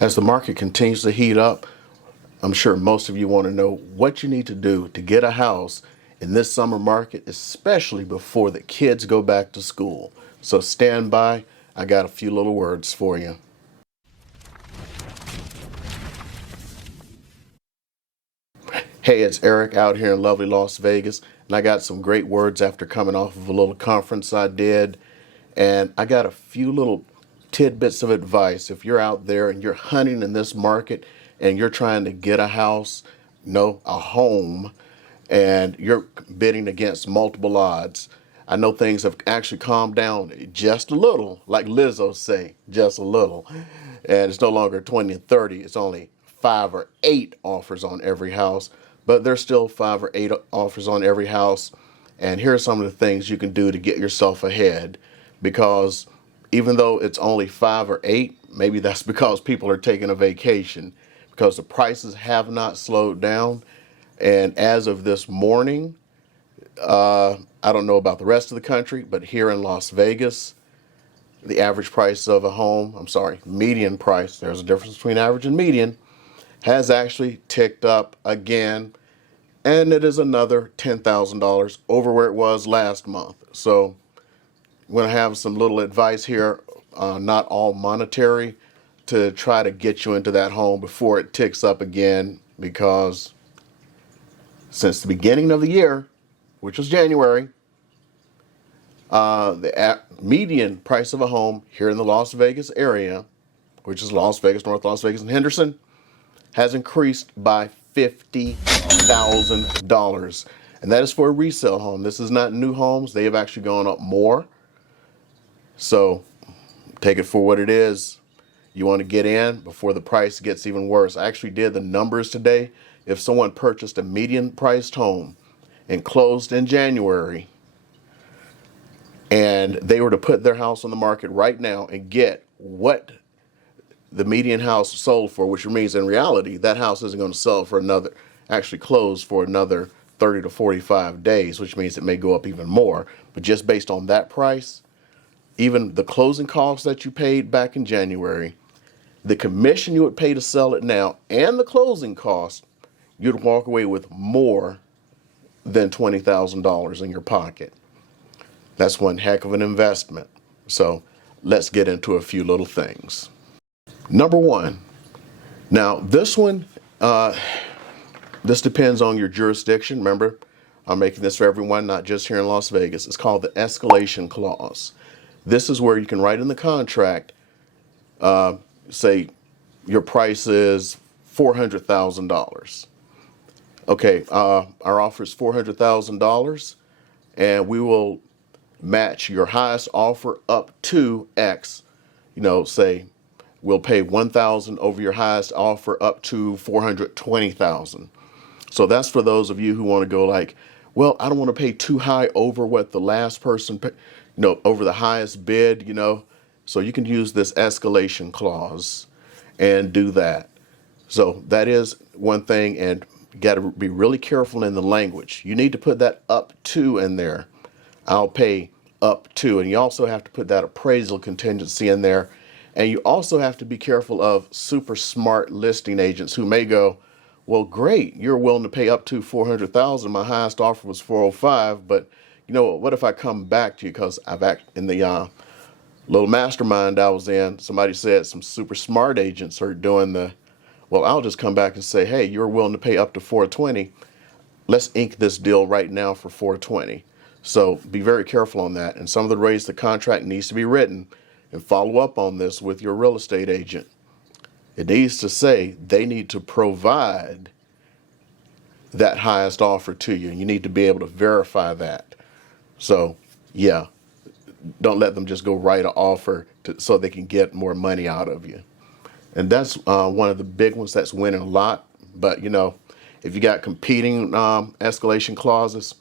As the market continues to heat up, I'm sure most of you want to know what you need to do to get a house in this summer market, especially before the kids go back to school. So stand by. I got a few little words for you. Hey, it's Eric out here in lovely Las Vegas, and I got some great words after coming off of a little conference I did. And I got a few little tidbits of advice. If you're out there and you're hunting in this market and you're trying to get a house, no, a home, and you're bidding against multiple odds, I know things have actually calmed down just a little, like Lizzo say, just a little. And it's no longer 20 and 30, it's only 5 or 8 offers on every house, but there's still 5 or 8 offers on every house. And here are some of the things you can do to get yourself ahead, because even though it's only 5 or 8, maybe that's because people are taking a vacation, because the prices have not slowed down. And as of this morning, I don't know about the rest of the country, but here in Las Vegas, the average price of a home, median price, there's a difference between average and median, has actually ticked up again. And it is another $10,000 over where it was last month. So I'm going to have some little advice here, not all monetary, to try to get you into that home before it ticks up again, because since the beginning of the year, which was January, the median price of a home here in the Las Vegas area, which is Las Vegas, North Las Vegas, and Henderson, has increased by $50,000. And that is for a resale home. This is not new homes. They have actually gone up more. So take it for what it is. You want to get in before the price gets even worse. I actually did the numbers today. If someone purchased a median priced home and closed in January, and they were to put their house on the market right now and get what the median house sold for, which means in reality, that house isn't going to sell for actually close for another 30 to 45 days, which means it may go up even more. But just based on that price, even the closing costs that you paid back in January, the commission you would pay to sell it now, and the closing cost, you'd walk away with more than $20,000 in your pocket. That's one heck of an investment. So let's get into a few little things. Number one, now this one, this depends on your jurisdiction. Remember, I'm making this for everyone, not just here in Las Vegas. It's called the Escalation Clause. This is where you can write in the contract, say your price is $400,000. Okay, our offer is $400,000, and we will match your highest offer up to X. Say we'll pay $1,000 over your highest offer up to $420,000. So that's for those of you who want to go like, well, I don't want to pay too high over what the last person paid, over the highest bid, So you can use this escalation clause and do that. So that is one thing, and you got to be really careful in the language. You need to put that up to in there. I'll pay up to, and you also have to put that appraisal contingency in there. And you also have to be careful of super smart listing agents who may go, well, great, you're willing to pay up to $400,000. My highest offer was $405,000, but what if I come back to you, because in the little mastermind I was in, somebody said some super smart agents are doing well, I'll just come back and say, hey, you're willing to pay up to $420,000. Let's ink this deal right now for $420,000. So be very careful on that. And some of the ways the contract needs to be written, and follow up on this with your real estate agent. It needs to say they need to provide that highest offer to you, and you need to be able to verify that. So, yeah, don't let them just go write an offer so they can get more money out of you. And that's one of the big ones that's winning a lot. But, if you got competing escalation clauses,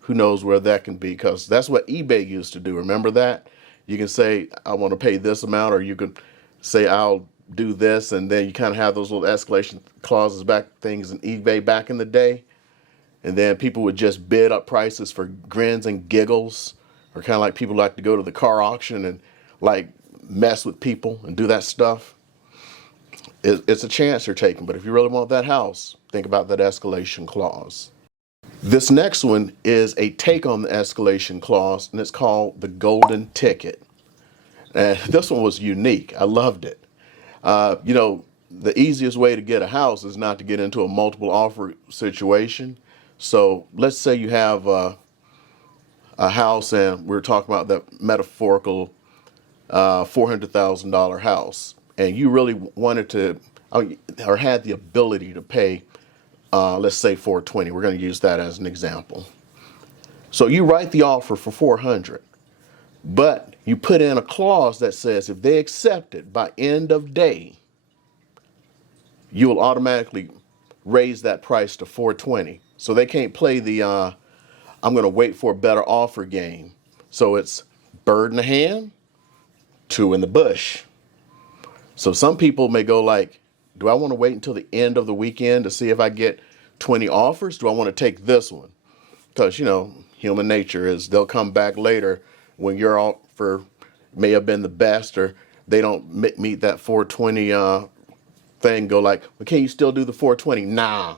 who knows where that can be, because that's what eBay used to do. Remember that? You can say, I want to pay this amount, or you can say, I'll do this, and then you kind of have those little escalation clauses things in eBay back in the day. And then people would just bid up prices for grins and giggles, or kind of like people like to go to the car auction and like mess with people and do that stuff. It's a chance you're taking, but if you really want that house, think about that escalation clause. This next one is a take on the escalation clause, and it's called the golden ticket. And this one was unique. I loved it. The easiest way to get a house is not to get into a multiple offer situation. So let's say you have a house, and we're talking about that metaphorical $400,000 house, and you really wanted to, or had the ability to pay, let's say 420. We're going to use that as an example. So you write the offer for 400, but you put in a clause that says if they accept it by end of day, you will automatically raise that price to 420. So they can't play the I'm going to wait for a better offer game. So it's bird in the hand, two in the bush. So some people may go like, do I want to wait until the end of the weekend to see if I get 20 offers? Do I want to take this one? Because, human nature is they'll come back later when your offer may have been the best, or they don't meet that 420 thing, go like, well, can you still do the 420? Nah,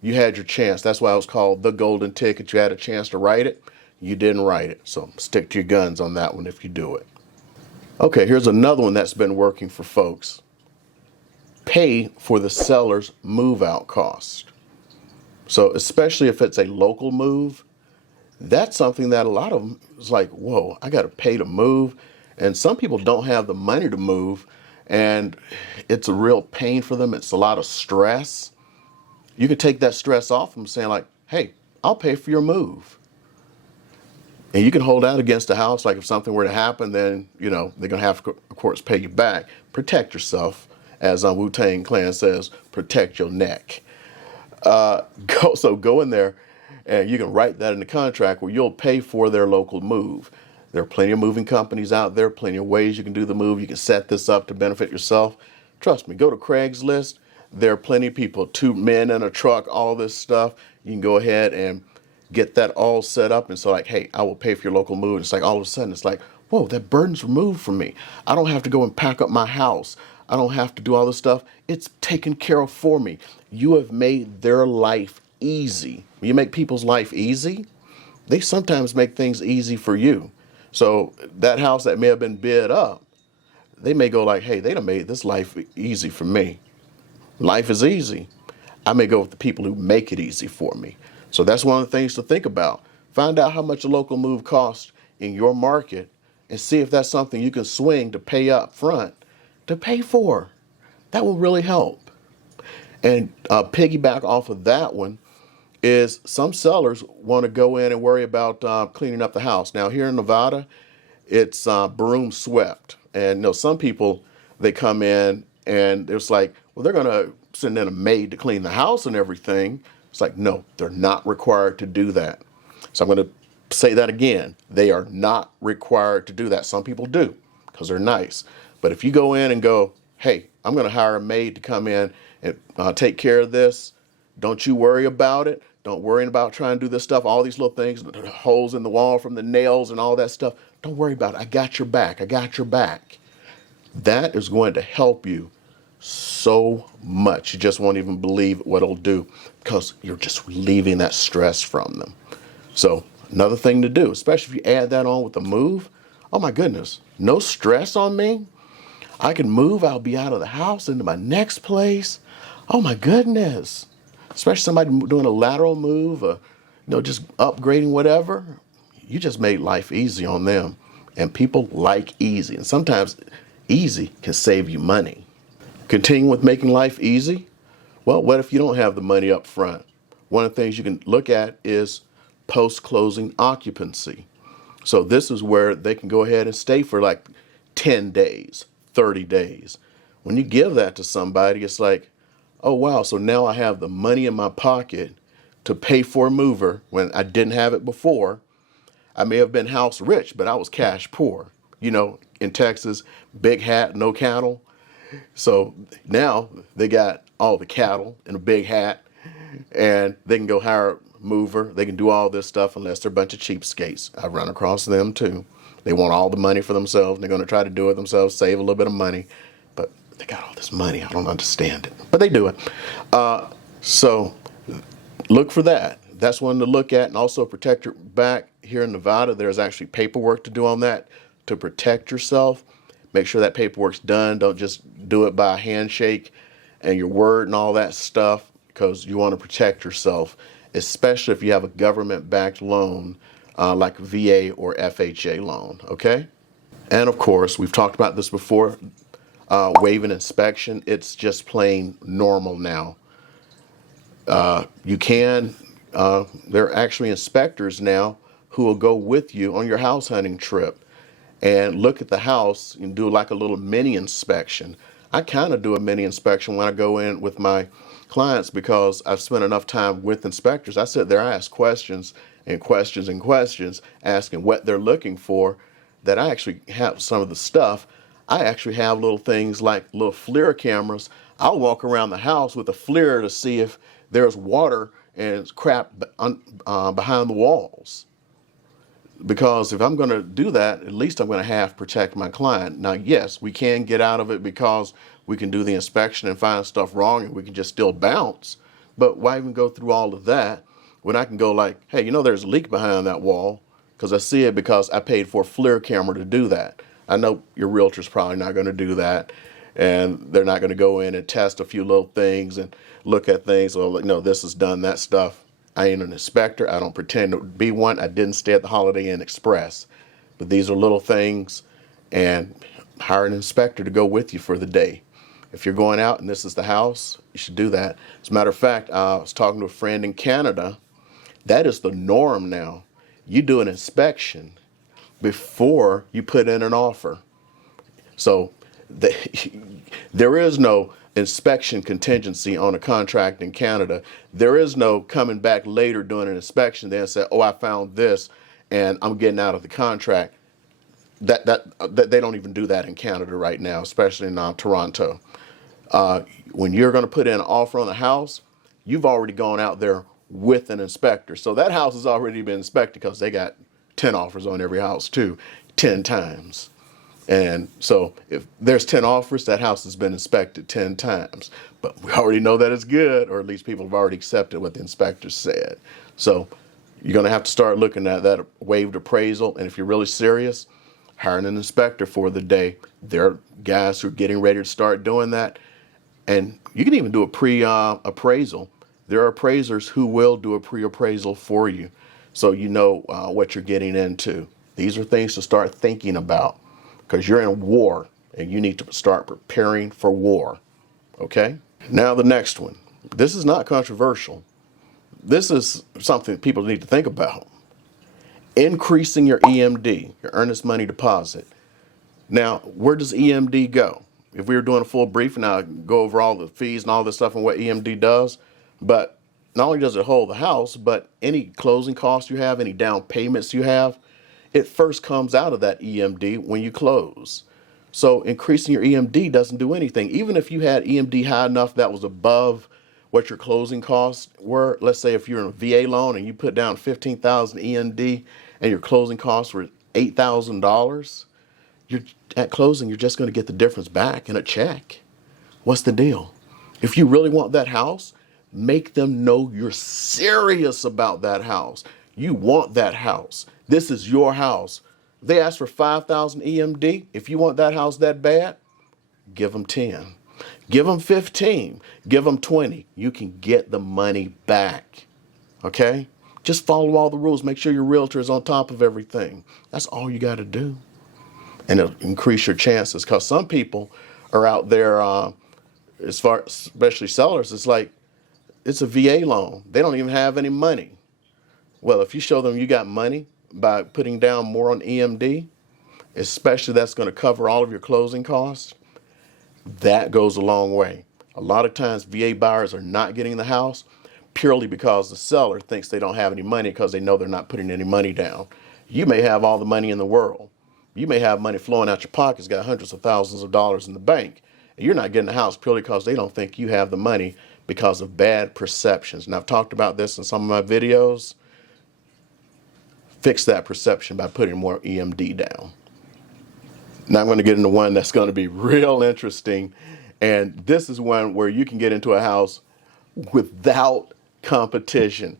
you had your chance. That's why it was called the golden ticket. You had a chance to write it. You didn't write it. So stick to your guns on that one if you do it. Okay, here's another one that's been working for folks. Pay for the seller's move out cost. So especially if it's a local move, that's something that a lot of them is like, whoa, I got to pay to move. And some people don't have the money to move, and it's a real pain for them. It's a lot of stress. You could take that stress off them saying like, hey, I'll pay for your move. And you can hold out against the house. Like if something were to happen, then, they're going to have to, of course, pay you back. Protect yourself. As Wu-Tang Clan says, protect your neck. Go in there and you can write that in the contract where you'll pay for their local move. There are plenty of moving companies out there, plenty of ways you can do the move. You can set this up to benefit yourself. Trust me, go to Craigslist. There are plenty of people, 2 men in a truck, all this stuff. You can go ahead and get that all set up. And so like, hey, I will pay for your local move. And it's like all of a sudden it's like, whoa, that burden's removed from me. I don't have to go and pack up my house. I don't have to do all this stuff. It's taken care of for me. You have made their life easy. When you make people's life easy, they sometimes make things easy for you. So that house that may have been bid up, they may go like, hey, they done made this life easy for me. Life is easy. I may go with the people who make it easy for me. So that's one of the things to think about. Find out how much a local move costs in your market and see if that's something you can swing to pay up front to pay for. That will really help. And piggyback off of that one is some sellers want to go in and worry about cleaning up the house. Now here in Nevada, it's broom swept. And some people, they come in and it's like, well, they're going to send in a maid to clean the house and everything. It's like, no, they're not required to do that. So I'm going to say that again. They are not required to do that. Some people do because they're nice. But if you go in and go, hey, I'm going to hire a maid to come in and take care of this, don't you worry about it. Don't worry about trying to do this stuff, all these little things, the holes in the wall from the nails and all that stuff. Don't worry about it. I got your back. I got your back. That is going to help you so much. You just won't even believe what it'll do because you're just relieving that stress from them. So another thing to do, especially if you add that on with the move, oh my goodness, no stress on me. I can move. I'll be out of the house into my next place. Oh my goodness. Especially somebody doing a lateral move, just upgrading whatever. You just made life easy on them. And people like easy. And sometimes easy can save you money. Continuing with making life easy. Well, what if you don't have the money up front? One of the things you can look at is post-closing occupancy. So this is where they can go ahead and stay for like 10 days, 30 days. When you give that to somebody, it's like, oh, wow, so now I have the money in my pocket to pay for a mover when I didn't have it before. I may have been house rich, but I was cash poor. In Texas, big hat, no cattle. So now they got all the cattle and a big hat, and they can go hire a mover. They can do all this stuff unless they're a bunch of cheapskates. I run across them too. They want all the money for themselves. They're going to try to do it themselves, save a little bit of money. But They got all this money. I don't understand it, but they do it. So look for that. That's one to look at. And also protect your back. Here in Nevada, there's actually paperwork to do on that to protect yourself. Make sure that paperwork's done. Don't just do it by a handshake and your word and all that stuff, because you want to protect yourself, especially if you have a government-backed loan like VA or FHA loan, okay? And of course, we've talked about this before, waiving inspection. It's just plain normal now. You can, there are actually inspectors now who will go with you on your house hunting trip and look at the house and do like a little mini inspection. I kind of do a mini inspection when I go in with my clients because I've spent enough time with inspectors. I sit there, I ask questions and questions and questions, asking what they're looking for, that I actually have some of the stuff. I actually have little things like little FLIR cameras. I'll walk around the house with a FLIR to see if there's water and crap behind the walls. Because if I'm going to do that, at least I'm going to half protect my client. Now, yes, we can get out of it because we can do the inspection and find stuff wrong and we can just still bounce. But why even go through all of that when I can go like, hey, you know, there's a leak behind that wall because I see it because I paid for a FLIR camera to do that. I know your realtor's probably not going to do that, and they're not going to go in and test a few little things and look at things. Well, no, this is done, that stuff. I ain't an inspector. I don't pretend to be one. I didn't stay at the Holiday Inn Express. But these are little things, and hire an inspector to go with you for the day. If you're going out and this is the house, you should do that. As a matter of fact, I was talking to a friend in Canada. That is the norm now. You do an inspection before you put in an offer. So there is no inspection contingency on a contract in Canada. There is no coming back later doing an inspection then say, oh, I found this and I'm getting out of the contract. That they don't even do that in Canada right now, especially in Toronto. When you're going to put in an offer on a house, you've already gone out there with an inspector. So that house has already been inspected because they got 10 offers on every house too, 10 times. And so if there's 10 offers, that house has been inspected 10 times. But we already know that it's good, or at least people have already accepted what the inspector said. So you're going to have to start looking at that waived appraisal. And if you're really serious, hiring an inspector for the day. There are guys who are getting ready to start doing that. And you can even do a pre-appraisal. There are appraisers who will do a pre-appraisal for you, so you know what you're getting into. These are things to start thinking about, because you're in war and you need to start preparing for war. Okay? Now the next one. This is not controversial. This is something people need to think about. Increasing your EMD, your earnest money deposit. Now, where does EMD go? If we were doing a full briefing, I'd go over all the fees and all this stuff and what EMD does. But not only does it hold the house, but any closing costs you have, any down payments you have, it first comes out of that EMD when you close. So increasing your EMD doesn't do anything. Even if you had EMD high enough that was above what your closing costs were, let's say if you're in a VA loan and you put down $15,000 EMD and your closing costs were $8,000, you're at closing, you're just going to get the difference back in a check. What's the deal? If you really want that house, make them know you're serious about that house. You want that house. This is your house. They ask for 5,000 EMD. If you want that house that bad, give them 10. Give them 15. Give them 20. You can get the money back. Okay? Just follow all the rules. Make sure your realtor is on top of everything. That's all you got to do. And it'll increase your chances, because some people are out there, especially sellers, it's like, it's a VA loan. They don't even have any money. Well, if you show them you got money by putting down more on EMD, especially that's going to cover all of your closing costs, that goes a long way. A lot of times VA buyers are not getting the house purely because the seller thinks they don't have any money because they know they're not putting any money down. You may have all the money in the world. You may have money flowing out your pockets, got hundreds of thousands of dollars in the bank. And you're not getting the house purely because they don't think you have the money because of bad perceptions. And I've talked about this in some of my videos. Fix that perception by putting more EMD down. Now I'm going to get into one that's going to be real interesting. And this is one where you can get into a house without competition.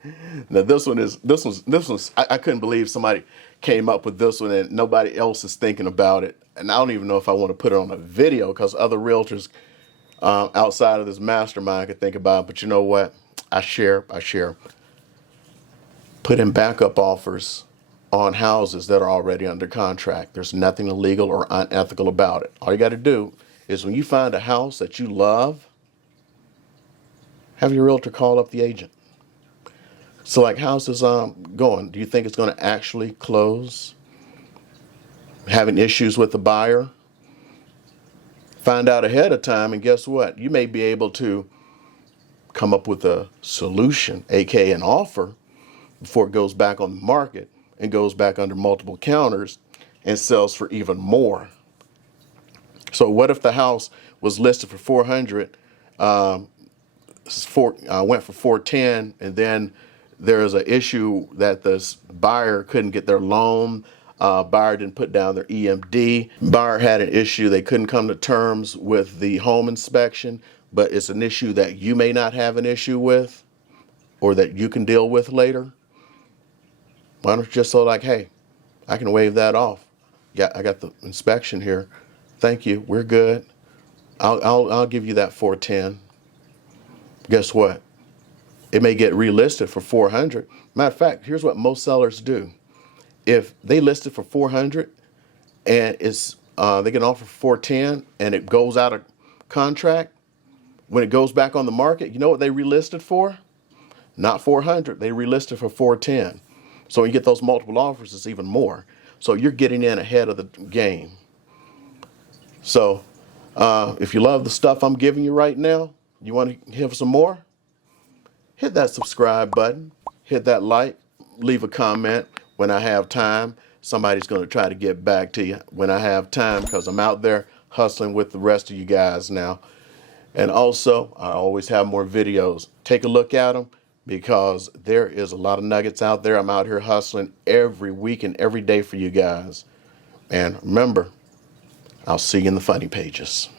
Now this one's I couldn't believe somebody came up with this one and nobody else is thinking about it. And I don't even know if I want to put it on a video because other realtors outside of this mastermind could think about it. But you know what? I share. Put in backup offers on houses that are already under contract. There's nothing illegal or unethical about it. All you got to do is when you find a house that you love, have your realtor call up the agent. So like, how's this going? Do you think it's going to actually close? Having issues with the buyer? Find out ahead of time, and guess what? You may be able to come up with a solution, aka an offer, before it goes back on the market and goes back under multiple counters and sells for even more. So what if the house was listed for 400, went for 410, and then there's an issue that the buyer couldn't get their loan, buyer didn't put down their EMD, buyer had an issue, they couldn't come to terms with the home inspection, but it's an issue that you may not have an issue with or that you can deal with later. Why don't you just say like, hey, I can waive that off. Yeah, I got the inspection here. Thank you. We're good. I'll give you that 410. Guess what? It may get relisted for 400. Matter of fact, here's what most sellers do. If they list it for 400 and it's they can offer 410 and it goes out of contract, when it goes back on the market, you know what they relisted for? Not 400. They relisted for 410. So when you get those multiple offers, it's even more. So you're getting in ahead of the game. So if you love the stuff I'm giving you right now, you want to hear some more? Hit that subscribe button, hit that like, leave a comment. When I have time, somebody's going to try to get back to you when I have time, because I'm out there hustling with the rest of you guys now. And also, I always have more videos. Take a look at them, because there is a lot of nuggets out there. I'm out here hustling every week and every day for you guys. And remember, I'll see you in the funny pages.